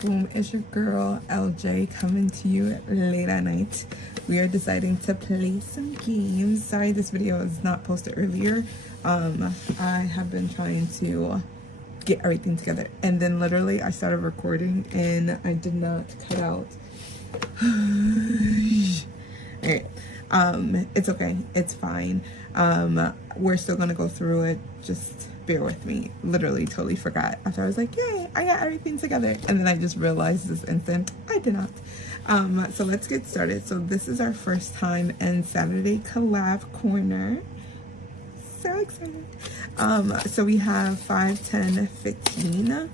Boom, it's your girl LJ coming to you late at night. We are deciding to play some games. Sorry this video is not posted earlier. I have been trying to get everything together, and then literally I started recording and I did not cut out. Alright, it's okay, it's fine. We're still gonna go through it, just bear with me. Literally totally forgot after I was like, yay, I got everything together, and then I just realized this instant I did not. So let's get started. So this is our first time in Saturday Collab Corner. So excited. So we have 5, 10, 15,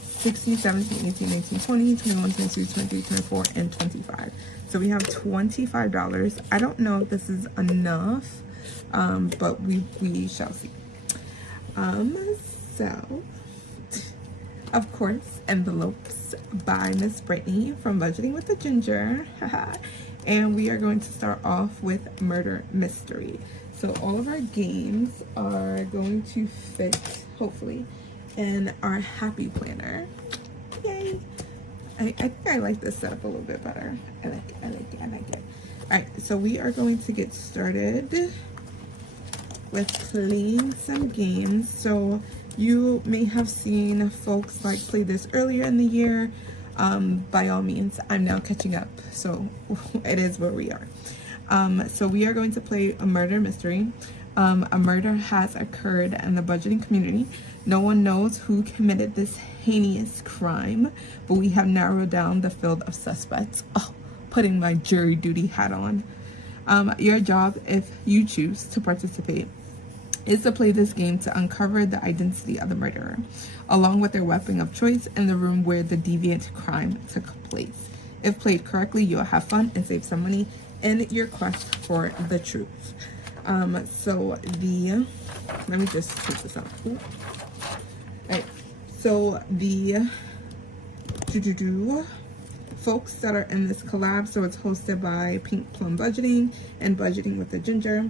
16, 17, 18, 19, 20, 21, 22, 23, 24, and 25. So we have $25. I don't know if this is enough, but we shall see. So, of course, envelopes by Miss Brittany from Budgeting with the Ginger. And we are going to start off with Murder Mystery. So all of our games are going to fit, hopefully, in our Happy Planner. Yay! I think I like this setup a little bit better. I like it. Alright, so we are going to get started with playing some games. So you may have seen folks like play this earlier in the year. By all means, I'm now catching up. So it is where we are. So we are going to play a murder mystery. A murder has occurred in the budgeting community. No one knows who committed this heinous crime, but we have narrowed down the field of suspects. Oh, putting my jury duty hat on. Your job, if you choose to participate, is to play this game to uncover the identity of the murderer, along with their weapon of choice in the room where the deviant crime took place. If played correctly, you'll have fun and save some money in your quest for the truth. Let me just take this out. Alright, so the folks that are in this collab, so it's hosted by Pink Plum Budgeting and Budgeting with the Ginger.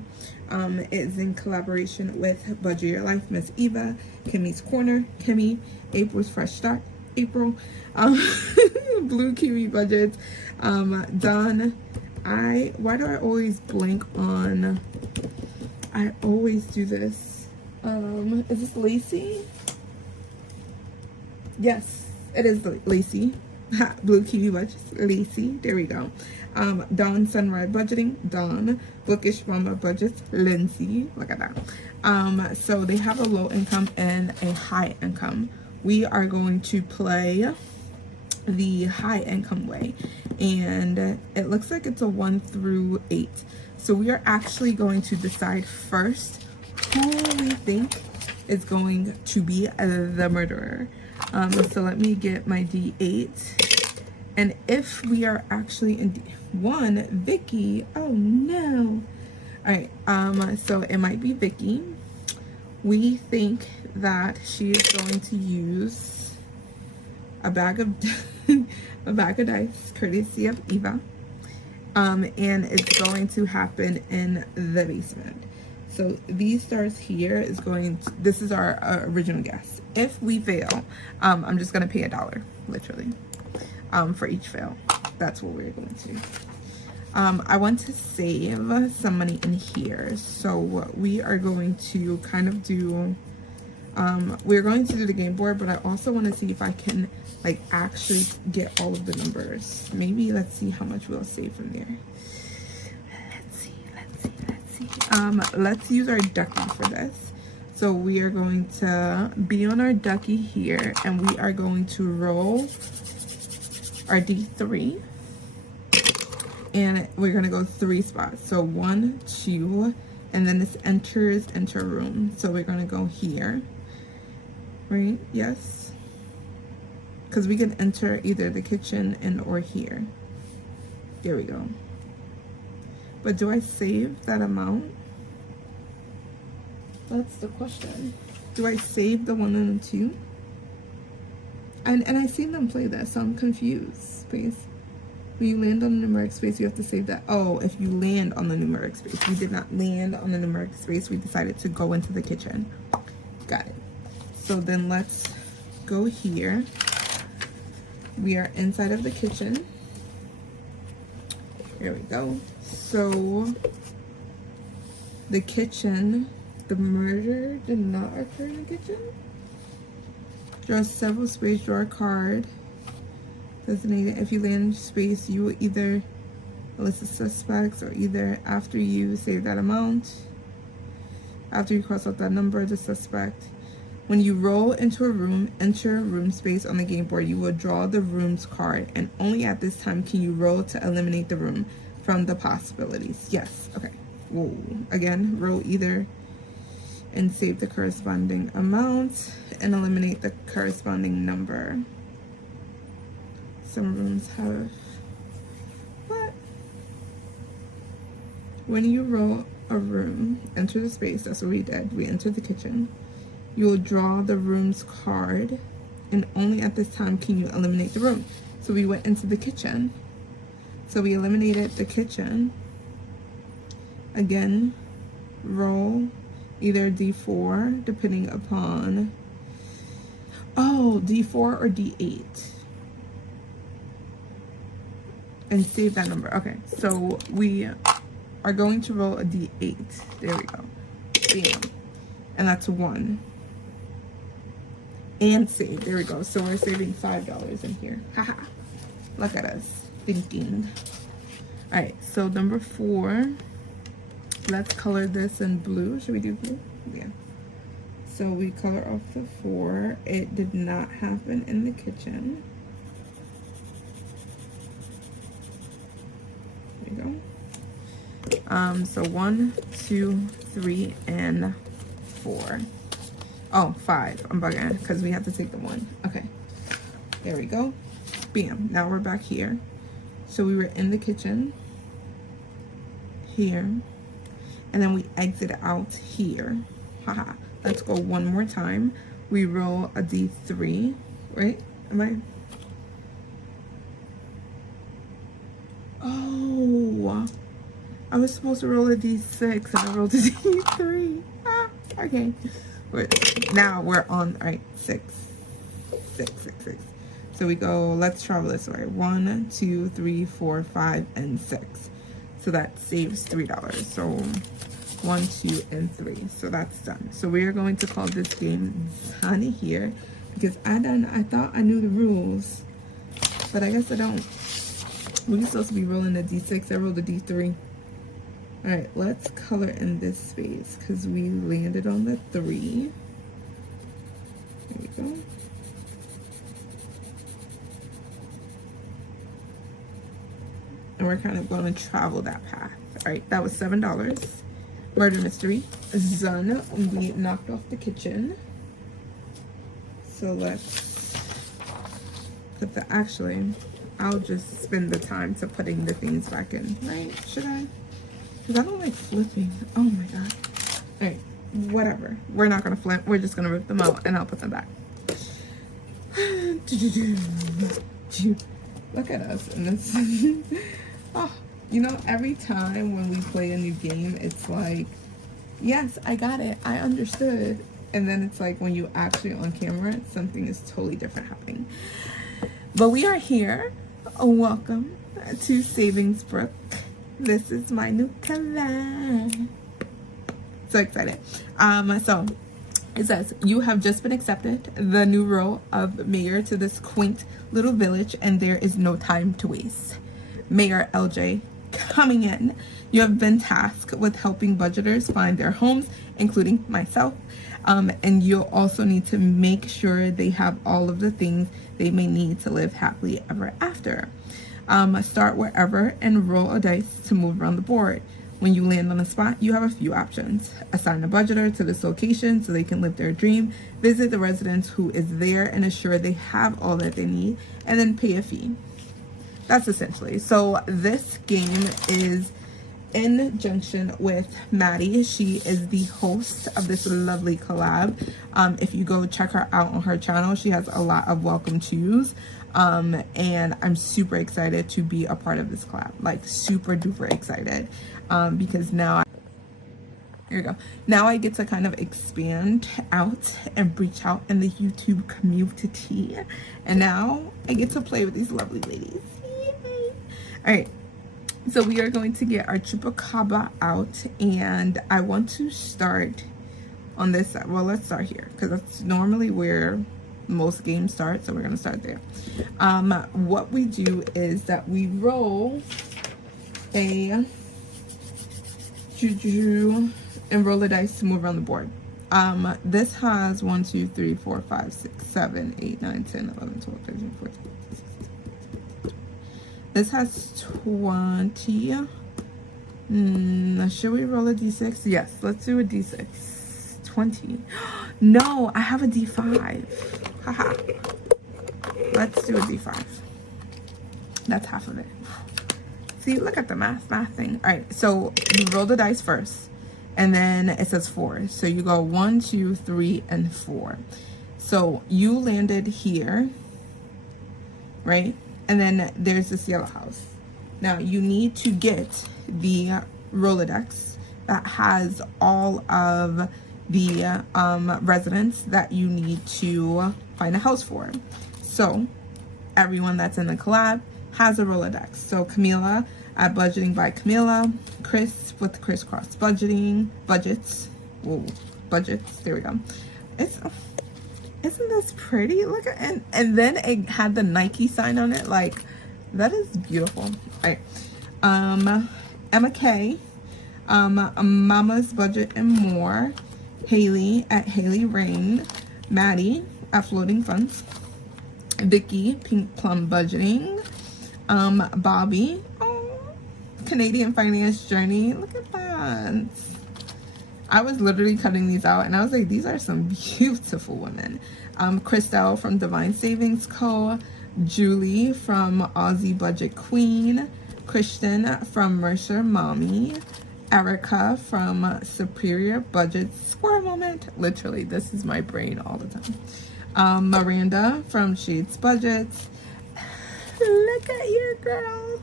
It is in collaboration with Budget Your Life, Miss Eva, Kimmy's Corner, Kimmy, April's Fresh Start, April, Blue Kiwi Budgets, Don. Why do I always blank on? I always do this. Is this Lacy? Yes, it is Lacy. Blue Kiwi Budgets, Lacy. There we go. Dawn Sunrise Budgeting, Dawn. Bookish Mama Budgets, Lindsay. Look at that. So they have a low income and a high income. We are going to play the high income way, and it looks like it's a 1 through 8. So we are actually going to decide first who we think is going to be the murderer. So let me get my D8, and if we are actually in D1, Vicky. Oh no! All right. So it might be Vicky. We think that she is going to use a bag of dice, courtesy of Eva, and it's going to happen in the basement. So these stars here is going to, this is our original guess. If we fail, I'm just gonna pay $1, literally, for each fail. That's what we're going to. I want to save some money in here, so we are going to kind of do. We're going to do the game board, but I also want to see if I can like actually get all of the numbers. Maybe let's see how much we'll save from there. Let's use our ducky for this. So we are going to be on our ducky here, and we are going to roll our D3, and we're gonna go 3 spots. So 1, 2, and then this enters into a room. So we're gonna go here. Right? Yes. Because we can enter either the kitchen and or here. There we go. But do I save that amount? That's the question. Do I save the 1 and the 2? And I've seen them play this, so I'm confused. Space. When you land on the numeric space, you have to save that. Oh, if you land on the numeric space. We did not land on the numeric space. We decided to go into the kitchen. Got it. So then let's go here. we are inside of the kitchen. Here we go. So the kitchen, the murder did not occur in the kitchen. Draw several space, draw a card. Designated. If you land space, you will either list the suspects or either after you save that amount, after you cross out that number, the suspect. When you roll into a room, enter room space on the game board. You will draw the room's card, and only at this time can you roll to eliminate the room from the possibilities. Yes, okay. Whoa. Again, roll either and save the corresponding amount and eliminate the corresponding number. Some rooms have what? When you roll a room, enter the space. That's what we did. We entered the kitchen. You will draw the room's card, and only at this time can you eliminate the room. So we went into the kitchen. So we eliminated the kitchen. Again, roll either D4, depending upon, D4 or D8. And save that number. Okay, so we are going to roll a D8. There we go. Bam. And that's 1. And save. There we go. So we're saving $5 in here. Haha. Look at us thinking. All right, so number 4. Let's color this in blue. Should we do blue? Yeah. So we color off the 4. It did not happen in the kitchen. There you go. So 1, 2, 3, and 4. Oh, 5. I'm bugging because we have to take the 1. Okay. There we go. Bam. Now we're back here. So we were in the kitchen. Here. And then we exit out here. Haha. Let's go one more time. We roll a D3. Right? Am I? Oh. I was supposed to roll a D6 and I rolled a D3. Ah, okay. Now we're on, all right, 6. So we go, let's travel this way. 1, 2, 3, 4, 5, and 6. So that saves $3. So 1, 2, and 3. So that's done. So we are going to call this game done here because I thought I knew the rules, but I guess I don't. We're supposed to be rolling a D6. I rolled a D3. All right, let's color in this space because we landed on the 3. There we go. And we're kind of going to travel that path. All right, that was $7. Murder mystery. Done. We knocked off the kitchen. So let's put the, actually, I'll just spend the time to putting the things back in, right? Should I? Because I don't like flipping. Oh my god. All right, whatever. We're not going to flip. We're just going to rip them out and I'll put them back. Look at us in this. Oh, you know, every time when we play a new game, it's like, yes, I got it. I understood. And then it's like when you actually on camera, something is totally different happening. But we are here. Welcome to Savings Brook. This is my new collab. So excited. So it says, you have just been accepted the new role of mayor to this quaint little village, and there is no time to waste. Mayor LJ coming in. You have been tasked with helping budgeters find their homes, including myself. And you'll also need to make sure they have all of the things they may need to live happily ever after. Start wherever and roll a dice to move around the board. When you land on a spot, you have a few options. Assign a budgeter to this location so they can live their dream, visit the resident who is there and assure they have all that they need, and then pay a fee. That's essentially. So this game is in junction with Maddie. She is the host of this lovely collab. If you go check her out on her channel, she has a lot of welcome tos. And I'm super excited to be a part of this collab, like super duper excited, because now Here we go. Now I get to kind of expand out and reach out in the YouTube community. And now I get to play with these lovely ladies. Yay. All right. So we are going to get our chupacabra out, and I want to start on this side. Well, let's start here because that's normally where most games start. So we're going to start there. What we do is that we roll a juju and roll the dice to move around the board. This has 1, 2, 3, 4, 5, 6, 7, 8, 9, 10, 11, 12, 13, 14, 15, 16. This has 20. Should we roll a d6? Yes, let's do a d6. 20. No, I have a d5. Haha. Let's do a d5. That's half of it. See, look at the math thing. All right, so you roll the dice first, and then it says 4. So you go 1, 2, 3, and 4. So you landed here, right? And then there's this yellow house. Now you need to get the Rolodex that has all of the residents that you need to find a house for. So everyone that's in the collab has a Rolodex. So Camila at Budgeting by Camila, Chris with Crisscross Budgets. Whoa, budgets. There we go. Isn't this pretty? Look at, and then it had the Nike sign on it. Like, that is beautiful. All right. Emma K, Mama's Budget and More, Haley at Haley Rain, Maddie at Floating Funds, Vicky, Pink Plum Budgeting, Bobby, Canadian Finance Journey. Look at that. I was literally cutting these out and I was like, these are some beautiful women. Christelle from Divine Savings Co., Julie from Aussie Budget Queen, Christian from Mercer Mommy, Erica from Superior Budget Square Moment. Literally, this is my brain all the time. Miranda from Shades Budgets. Look at you, girl.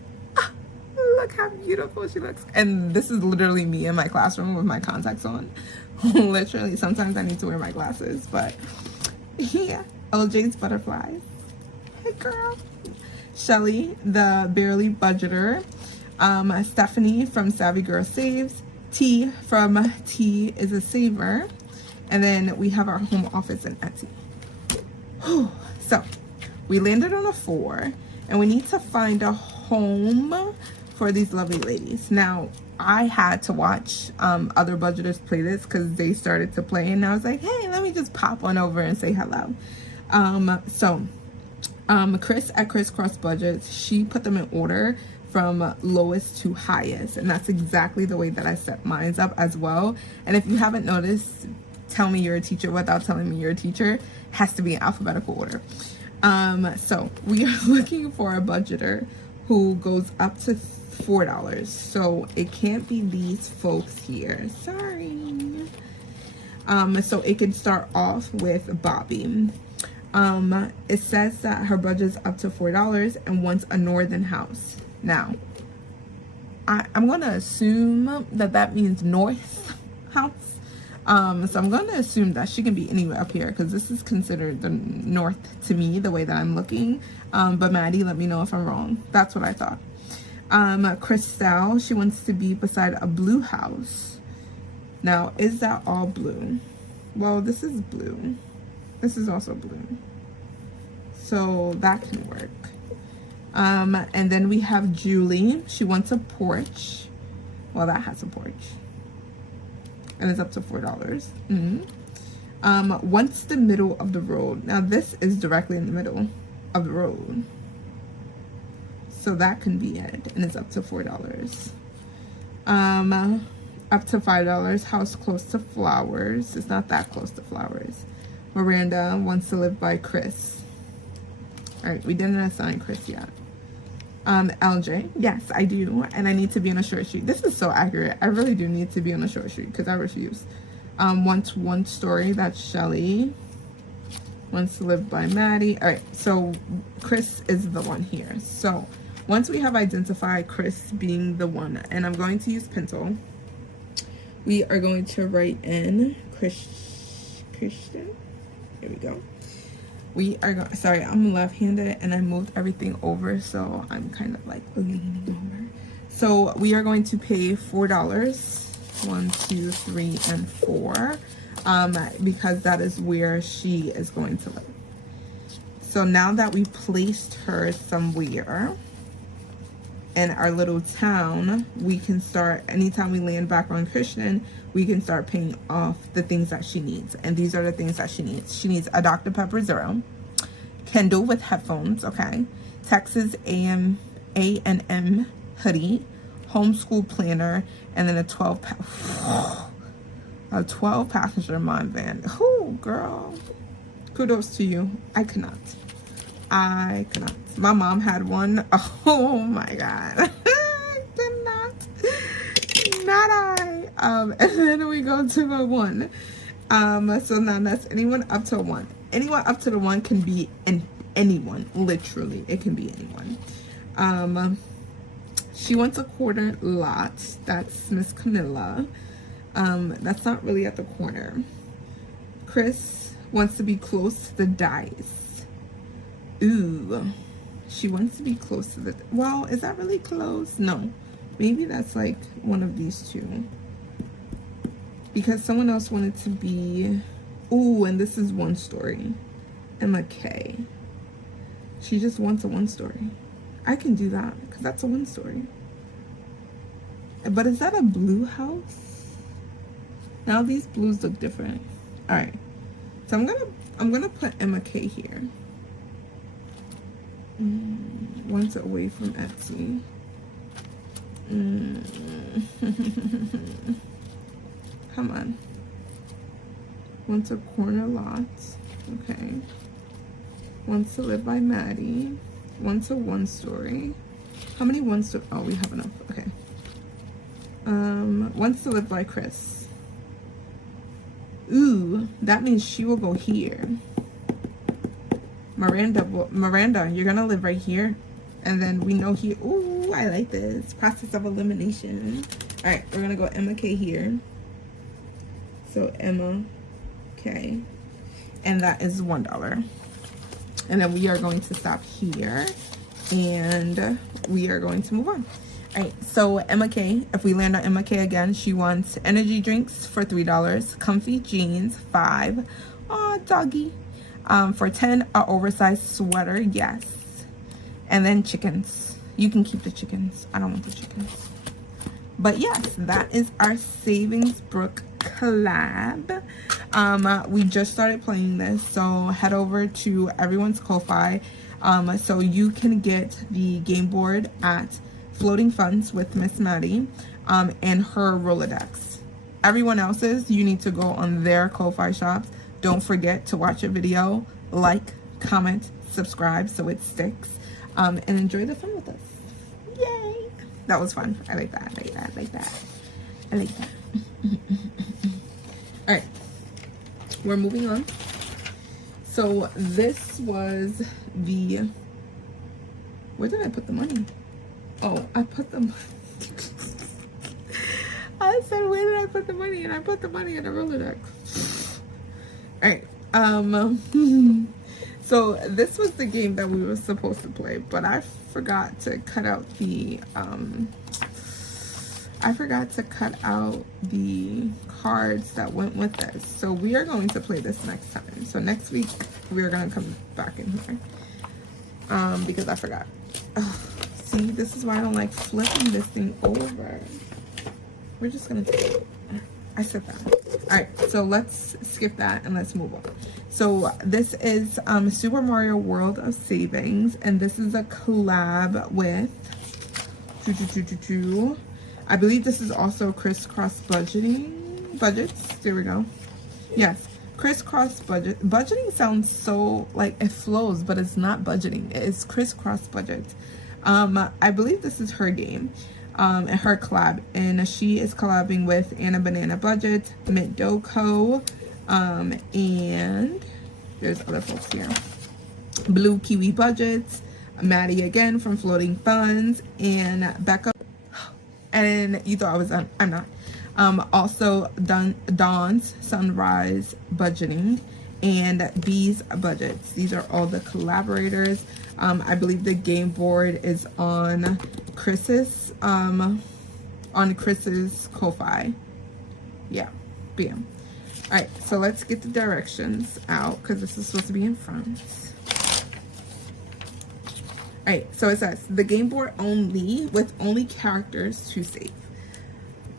Look how beautiful she looks. And this is literally me in my classroom with my contacts on. Literally, sometimes I need to wear my glasses, but yeah. LJ'sButterflies. Hey, girl. Shelly, the Barely Budgeter. Stephanie from Savvy Girl Saves. T from T is a Saver. And then we have our home office in Etsy. So, we landed on a 4, and we need to find a home for these lovely ladies. Now, I had to watch other budgeters play this because they started to play, and I was like, hey, let me just pop on over and say hello. Chris at Crisscross Budgets, she put them in order from lowest to highest, and that's exactly the way that I set mine up as well. And if you haven't noticed, tell me you're a teacher without telling me you're a teacher. It has to be in alphabetical order. So we are looking for a budgeter who goes up to $4. So it can't be these folks here. Sorry. So it could start off with Bobby. It says that her budget's up to $4 and wants a northern house. Now, I'm going to assume that that means north house. So I'm going to assume that she can be anywhere up here because this is considered the north to me, the way that I'm looking. But Maddie, let me know if I'm wrong. That's what I thought. Christelle, she wants to be beside a blue house. Now, is that all blue? Well, this is blue. This is also blue. So that can work. And then we have Julie. She wants a porch. Well, that has a porch. And it's up to $4. What's the middle of the road? Now, this is directly in the middle of the road. So that can be it. And it's up to $4. Up to $5. House close to flowers. It's not that close to flowers. Miranda wants to live by Chris. All right, we didn't assign Chris yet. LJ, yes, I do, and I need to be on a short street. This is so accurate. I really do need to be on a short street because I refuse. Wants one story. That's Shelly. Wants to live by Maddie. All right, so Chris is the one here. So once we have identified Chris being the one, and I'm going to use pencil, we are going to write in Christian. Here we go. We are going, sorry, I'm left-handed and I moved everything over, so I'm kind of like leaning over. So we are going to pay $4. 1, 2, 3, and 4, because that is where she is going to live. So now that we placed her somewhere in our little town, we can start, anytime we land back on Christian, we can start paying off the things that she needs. And these are the things that she needs. She needs a Dr. Pepper Zero, Kindle with headphones, okay, Texas A&M hoodie, homeschool planner, and then a 12 passenger minivan. Oh, girl, kudos to you. I cannot. My mom had one. Oh my god. I did not I. And then we go to a 1. So now that's anyone up to a 1. Anyone up to the 1 can be anyone. Literally, it can be anyone. She wants a quarter lot. That's Miss Camilla. That's not really at the corner. Chris wants to be close to the dice. Ooh. She wants to be close to the... Well, is that really close? No. Maybe that's like one of these two. Because someone else wanted to be... Ooh, and this is 1 story. Emma K. She just wants a 1 story. I can do that because that's a 1 story. But is that a blue house? Now these blues look different. All right, so I'm gonna put Emma K here. Once away from Etsy. Come on. Wants a corner lot. Okay. Wants to live by Maddie. Wants a 1 story. How many 1 story? Oh, we have enough. Okay. Wants to live by Chris. Ooh, that means she will go here. Miranda, you're gonna live right here. And then we know here. Ooh, I like this. Process of elimination. All right, we're gonna go Emma K here. So Emma K. And that is $1. And then we are going to stop here and we are going to move on. All right, so Emma K, if we land on Emma K again, she wants energy drinks for $3, comfy jeans, 5, oh doggy, for 10, an oversized sweater, yes, and then chickens. You can keep the chickens. I don't want the chickens. But yes, that is our Savings Brook collab. We just started playing this, so head over to everyone's Ko-Fi so you can get the game board at Floating Funds with Miss Maddie and her Rolodex. Everyone else's, you need to go on their Ko-Fi shops. Don't forget to watch a video, like, comment, subscribe so it sticks, and enjoy the fun with us. Yay! That was fun. I like that. I like that. I like that. I like that. All right, we're moving on. So this was the, where did I put the money? Oh, I put the money. I said, where did I put the money? And I put the money in the Rolodex. All right. So this was the game that we were supposed to play, but I forgot to cut out the cards that went with this. So we are going to play this next time. So next week we are going to come back in here because I forgot. Ugh, see, this is why I don't like flipping this thing over. We're just gonna take it. I said that. All right, so let's skip that and let's move on. So this is Super Mario World of Savings, and this is a collab with I believe this is also crisscross budgets. There we go. Yes, crisscross budgeting sounds so like it flows, but it's not budgeting. It's crisscross budgets. I believe this is her game. And her collab, and she is collabing with Anna Banana Budget, Mint Dough Co, and there's other folks here. Blue Kiwi Budgets, Maddie again from Floating Funds, and Becca. And you thought I was done. I'm not. Also Dawn's Sunrise Budgeting and B's Budgets. These are all the collaborators. I believe the game board is on Chris's Ko-Fi. Yeah, bam. All right, so let's get the directions out because this is supposed to be in front. All right, so it says the game board only with only characters to save.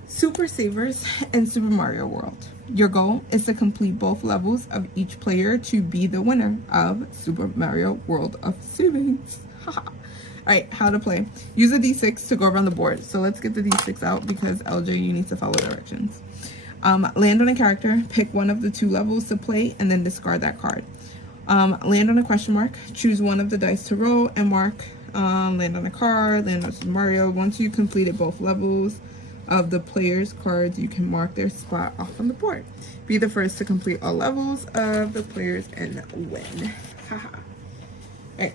Super Savers and Super Mario World. Your goal is to complete both levels of each player to be the winner of Super Mario World of Savings. Alright, how to play. Use a D6 to go around the board. So let's get the D6 out because LJ, you need to follow directions. Land on a character, pick one of the 2 levels to play, and then discard that card. Land on a question mark, choose one of the dice to roll, and mark land on a card, land on Super Mario. Once you completed both levels of the player's cards, you can mark their spot off on the board. Be the first to complete all levels of the players and win. Haha. Alright.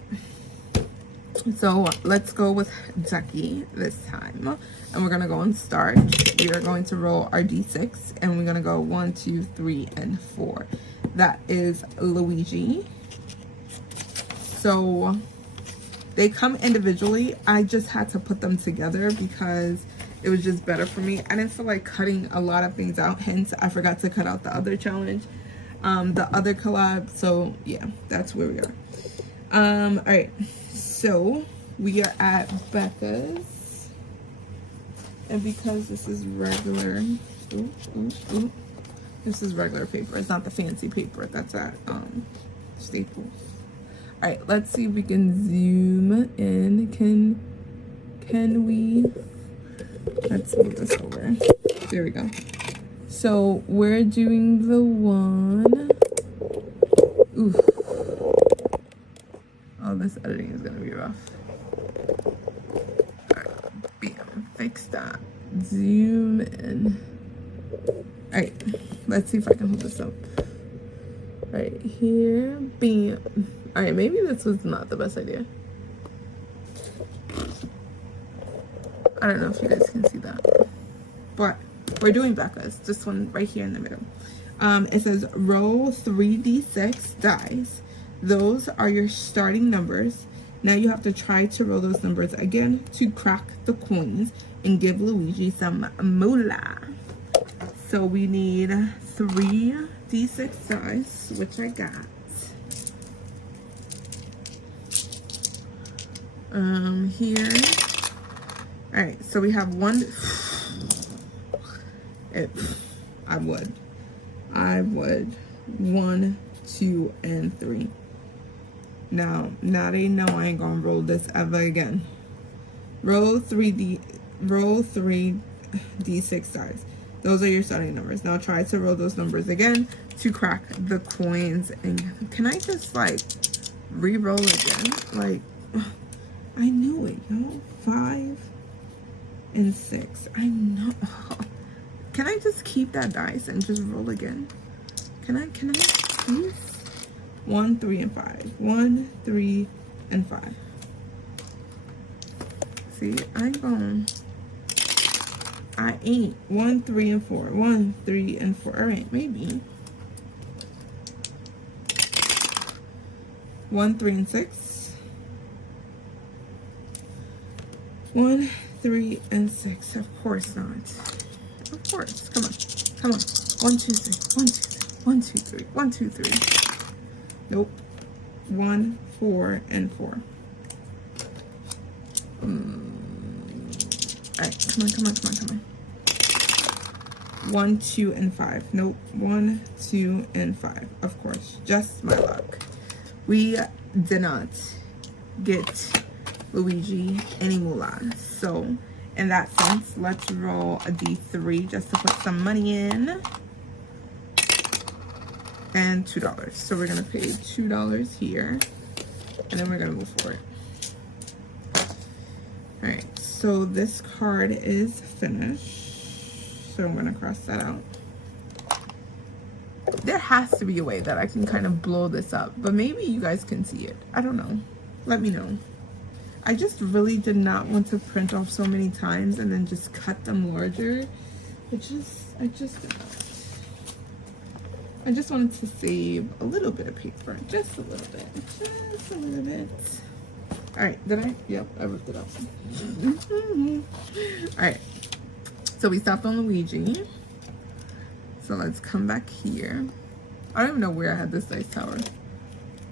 So let's go with Ducky this time. And we're gonna go and start. We are going to roll our D6 and we're gonna go 1, 2, 3, and 4. That is Luigi. So they come individually. I just had to put them together because it was just better for me. I didn't feel like cutting a lot of things out. Hence, I forgot to cut out the other challenge, the other collab. So yeah, that's where we are. All right, so we are at Becca's, and because this is regular, this is regular paper. It's not the fancy paper that's at Staples. All right, let's see if we can zoom in. Can we? Let's move this over. There we go. So we're doing the one. Oof. Oh, this editing is gonna be rough. Alright, bam. Fix that. Zoom in. Alright, let's see if I can hold this up. Right here. Bam. Alright, maybe this was not the best idea. I don't know if you guys can see that, but we're doing Becca's, this one right here in the middle. It says roll 3d6 dice. Those are your starting numbers. Now you have to try to roll those numbers again to crack the coins and give Luigi some moolah. So we need 3d6 dice, which I got. Here. All right, so we have one. I would 1, 2, and 3. Now they know I ain't gonna roll this ever again. Roll 3d6 dice. Those are your starting numbers. Now try to roll those numbers again to crack the coins. And can I just like re-roll again? Like, I knew it, yo. 5 and 6. I know. Can I just keep that dice and just roll again? Can I please? 1, 3, and 5. 1, 3, and 5. See, I ain't 1, 3, and 4. 1, 3, and 4. All right, maybe 1, 3, and 6. 1, 3, and 6. Of course not. Of course. Come on. 1, 2, 3. 1, 2, 3. 1, 2, 3. 1, 2, 3. Nope. 1, 4, and 4. Alright, come on. 1, 2, and 5. Nope. 1, 2, and 5. Of course. Just my luck. We did not get Luigi any moolah. So in that sense, let's roll a d3 just to put some money in. And $2. So we're gonna pay $2 here, and then we're gonna move forward. All right, so this card is finished. So I'm gonna cross that out. There has to be a way that I can kind of blow this up, but maybe you guys can see it. I don't know. Let me know. I just really did not want to print off so many times and then just cut them larger. I just wanted to save a little bit of paper, just a little bit. All right, did I? Yep, I ripped it up. All right, so we stopped on Luigi. So let's come back here. I don't even know where I had this dice tower.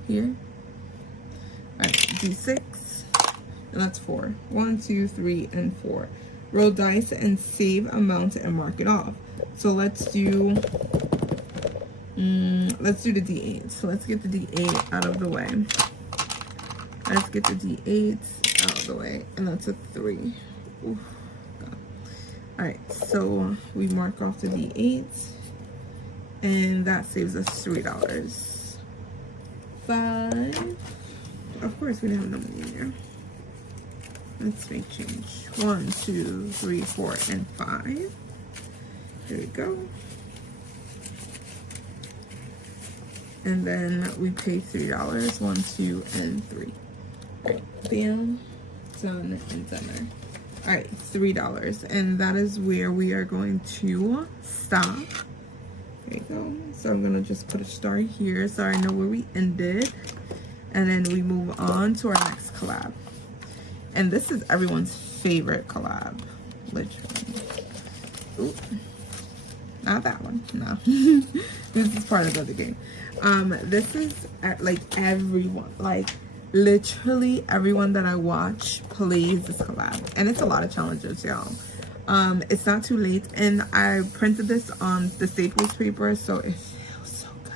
Here. All right, D6, and that's 4. 1, 2, 3, and 4. Roll dice and save amount and mark it off. So let's do the D8. So let's get the D8 out of the way. Let's get the D8 out of the way, and that's a 3. Oof, God. All right, so we mark off the D8, and that saves us $3. 5. Of course, we didn't have no money in there. Let's make change. 1, 2, 3, 4, and 5. There we go. And then we pay $3. 1, 2, and 3. All right, bam, done, and done. All right, $3, and that is where we are going to stop. There you go. So I'm gonna just put a star here so I know where we ended, and then we move on to our next collab. And this is everyone's favorite collab, literally. Ooh, not that one. No, this is part of the other game. This is like everyone, like literally everyone that I watch plays this collab, and it's a lot of challenges, y'all. It's not too late, and I printed this on the Staples paper, so it feels so good.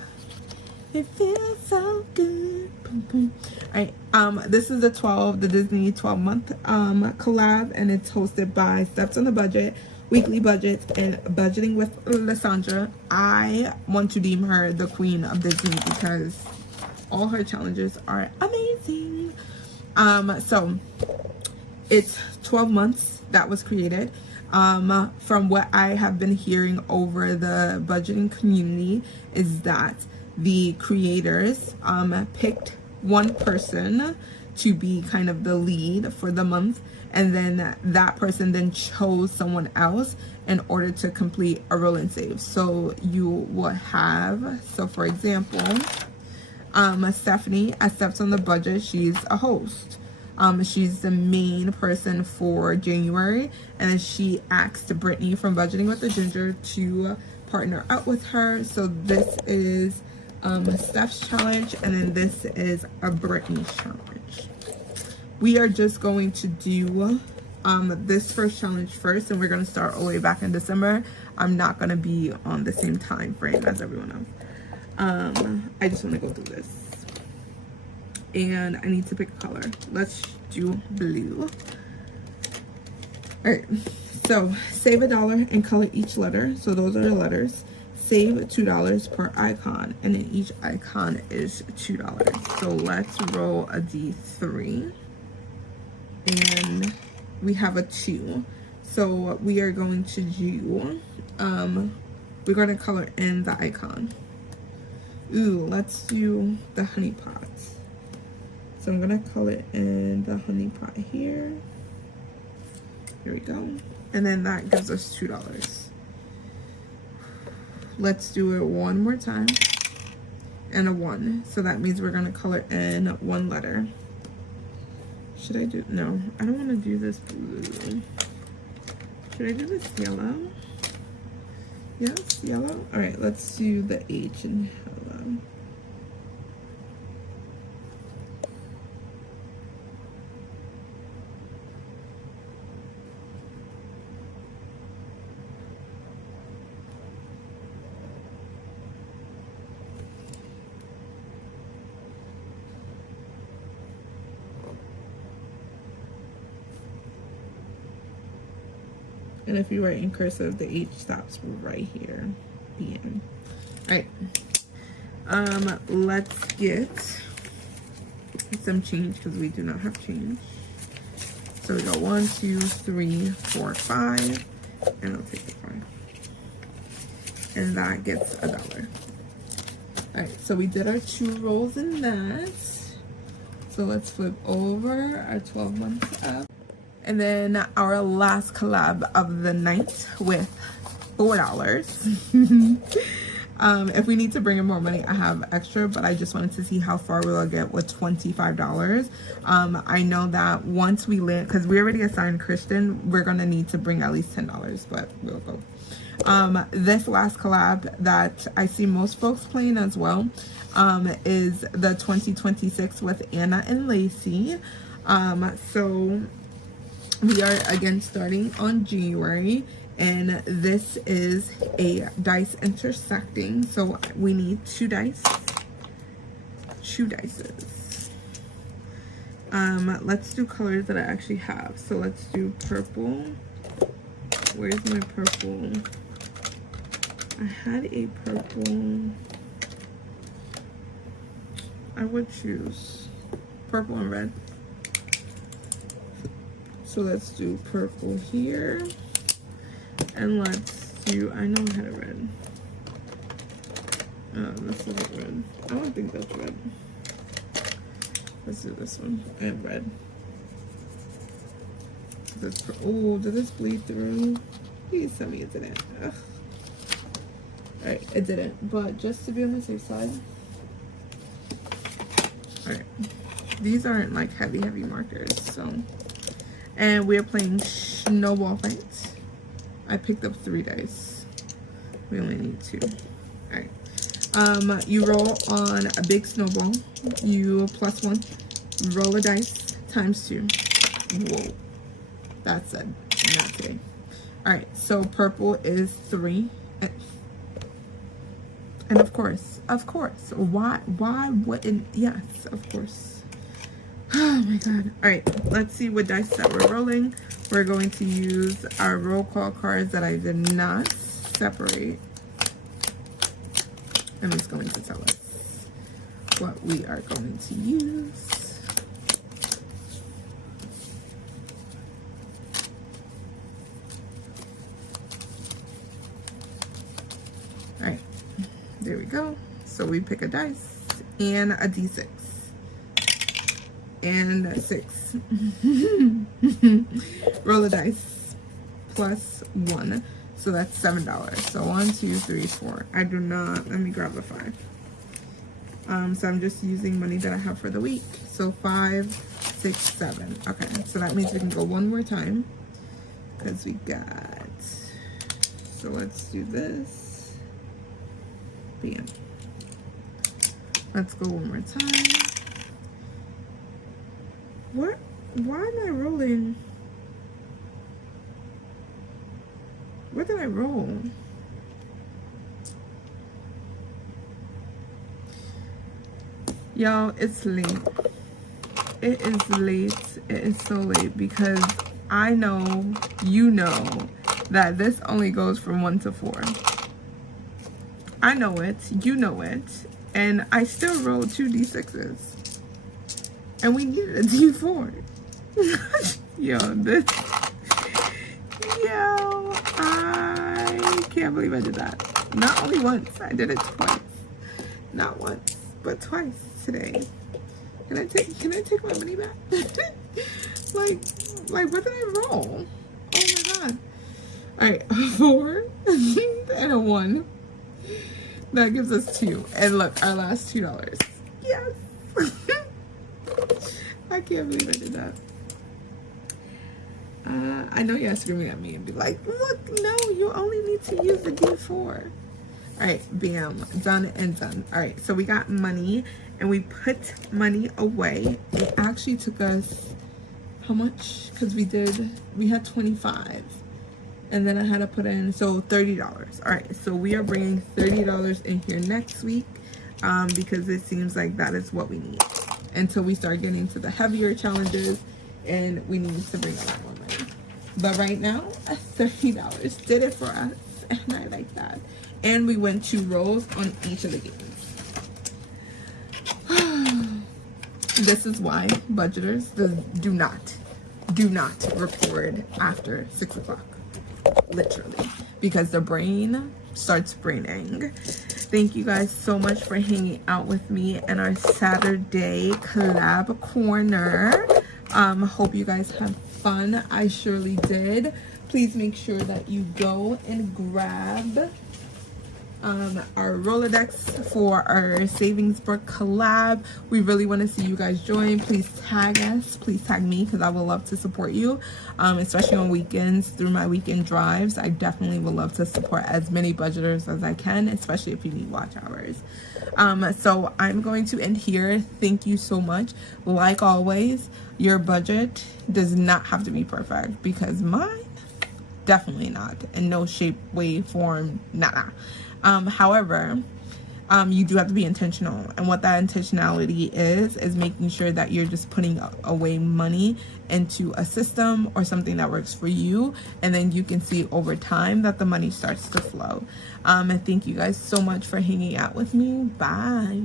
It feels so good. Boom, boom. All right, this is the Disney 12-month collab, and it's hosted by Steps on the Budget, Weekly Budgets, and Budgeting with Lysandra. I want to deem her the queen of Disney because all her challenges are amazing. So it's 12 months that was created. From what I have been hearing over the budgeting community is that the creators picked one person to be kind of the lead for the month, and then that person then chose someone else in order to complete a roll and save. So you will have, so for example, Stephanie at Steps on the Budget, she's a host. She's the main person for January, and then she asked Brittany from Budgeting with the Ginger to partner up with her. So this is Steph's challenge, and then this is a Brittany's challenge. We are just going to do this first challenge first, and we're going to start all the way back in December. I'm not going to be on the same time frame as everyone else. I just want to go through this. And I need to pick a color. Let's do blue. All right, so save $1 and color each letter. So those are the letters. Save $2 per icon, and then each icon is $2. So let's roll a D3. And we have a 2. So we are going to do, we're going to color in the icon. Ooh, let's do the honey pot. So I'm gonna color in the honey pot here. Here we go. And then that gives us $2. Let's do it one more time. And a 1. So that means we're gonna color in one letter. Should I do, no, I don't wanna do this blue. Should I do this yellow? Yes, yellow. All right, let's do the H in hello. And if you write in cursive, the H stops right here. PM. All right. Let's get some change because we do not have change. So we go 1, 2, 3, 4, 5, and I'll take the 5. And that gets $1. All right. So we did our 2 rolls in that. So let's flip over our 12 months up. And then our last collab of the night with $4. If we need to bring in more money, I have extra, but I just wanted to see how far we'll get with $25. I know that once we land, because we already assigned Christian, we're gonna need to bring at least $10, but we'll go. This last collab that I see most folks playing as well is the 2026 with Anna and Lacy. So we are again starting on January, and this is a dice intersecting, so we need two dices. Let's do colors that I actually have. So let's do purple. Where's my purple? I had a purple. I would choose purple and red. So let's do purple here. And let's do, I know I had a red. This isn't red. I don't think that's red. Let's do this one. And red. Oh, did this bleed through? Please tell me it didn't. Ugh. Alright, it didn't. But just to be on the safe side. Alright. These aren't like heavy markers, so. And we're playing snowball fights. I picked up 3 dice. We only need 2. Alright. You roll on a big snowball. You plus 1. Roll a dice times 2. Whoa. That's it. Not today. Alright, so purple is 3. And of course, why wouldn't, yes, of course. Oh my god. Alright, let's see what dice that we're rolling. We're going to use our roll call cards that I did not separate. And it's going to tell us what we are going to use. Alright, there we go. So we pick a dice and a d6. And 6. Roll a dice plus 1. So that's $7. So 1, 2, 3, 4. I do not, let me grab the 5. So I'm just using money that I have for the week. So 5, 6, 7. Okay, so that means we can go one more time. Because we got, so let's do this. Bam. Let's go one more time. What? Why am I rolling? What did I roll? Y'all, it's late. It is late. It is so late because I know, you know, that this only goes from 1 to 4. I know it. You know it. And I still rolled 2 d6s. And we needed a d4. Yo, I can't believe I did that. Not only once, I did it twice. Not once, but twice today. Can I take my money back? like what did I roll? Oh my god. Alright, 4 and a 1. That gives us 2. And look, our last $2. Yes. I can't believe I did that. I know you're screaming at me and be like, look, no, you only need to use the D4. Alright, bam, done and done. Alright, so we got money and we put money away. It actually took us, how much? Because we had 25. And then I had to put in, so $30. Alright, so we are bringing $30 in here next week because it seems like that is what we need until we start getting to the heavier challenges and we need to bring a lot more money. But right now, $30 did it for us and I like that. And we went 2 rolls on each of the games. This is why budgeters do not record after 6 o'clock. Literally, because the brain starts braining. Thank you guys so much for hanging out with me in our Saturday collab corner. Hope you guys had fun. I surely did. please make sure that you go and grab our Rolodex for our Savings Brook collab. We really want to see you guys join. Please tag us. Please tag me, because I would love to support you, especially on weekends through my weekend drives. I definitely would love to support as many budgeters as I can, especially if you need watch hours. So I'm going to end here. Thank you so much. Like always, your budget does not have to be perfect, because mine definitely not, in no shape, way, form, nada. However, you do have to be intentional, and what that intentionality is making sure that you're just putting away money into a system or something that works for you, and then you can see over time that the money starts to flow. And thank you guys so much for hanging out with me. Bye.